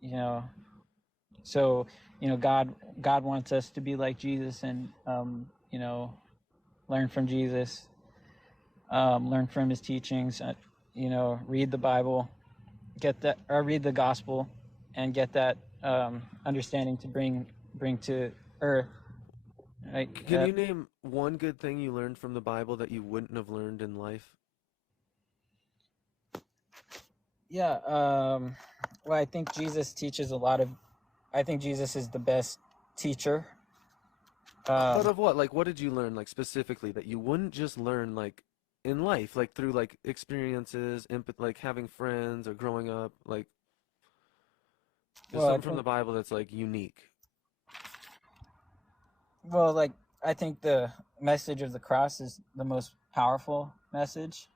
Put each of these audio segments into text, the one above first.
you know, so God wants us to be like Jesus, and learn from Jesus, learn from his teachings, read the Bible, get that, or read the gospel, and get that understanding to bring to earth. Like, Can you name one good thing you learned from the Bible that you wouldn't have learned in life? yeah, well, I think Jesus teaches a lot of. I think Jesus is the best teacher. But Um, of what? Like, what did you learn, like, specifically that you wouldn't just learn, like, in life, like, through, like, experiences, like, having friends or growing up, like, just well, I something from think the Bible that's, like, unique. like I think the message of the cross is the most powerful message.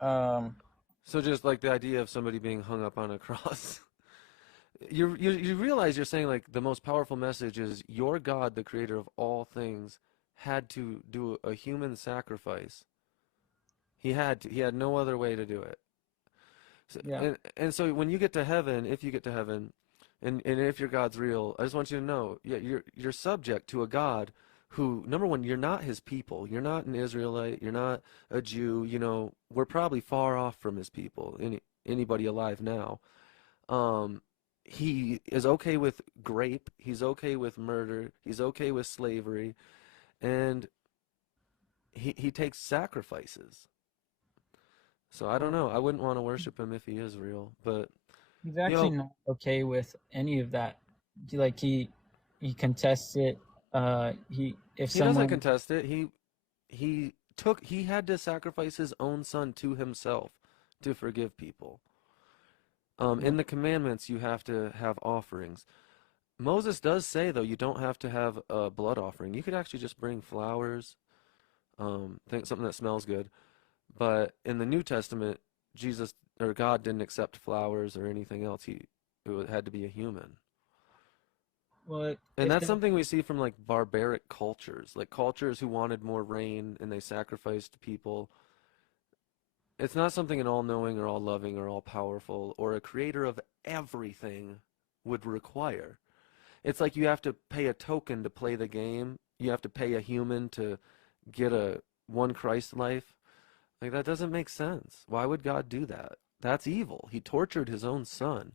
Um, So just, like, the idea of somebody being hung up on a cross. You realize you're saying, like, the most powerful message is your God, the creator of all things, had to do a human sacrifice. He had to. He had no other way to do it. So, yeah. and so when you get to heaven, if you get to heaven, and if your God's real, I just want you to know, yeah, you're subject to a God who, number one, you're not his people. You're not an Israelite. You're not a Jew. We're probably far off from his people. Anybody alive now. Um, he is okay with grape. He's okay with murder. He's okay with slavery, and he takes sacrifices. So I don't Well, know. I wouldn't want to worship him if he is real, but he's you actually know, not okay with any of that. Like he contests it. He if he doesn't someone contest it. He had to sacrifice his own son to himself to forgive people. In the commandments, you have to have offerings. Moses does say though you don't have to have a blood offering. You could actually just bring flowers, think something that smells good. But in the New Testament, Jesus or God didn't accept flowers or anything else. It had to be a human. well And if that's the something we see from like barbaric cultures, like cultures who wanted more rain and they sacrificed people. It's not something an all-knowing or all-loving or all-powerful or a creator of everything would require. It's like you have to pay a token to play the game. You have to pay a human to get a one Christ life. Like that doesn't make sense. Why would God do that? That's evil. He tortured his own son,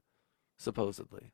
supposedly.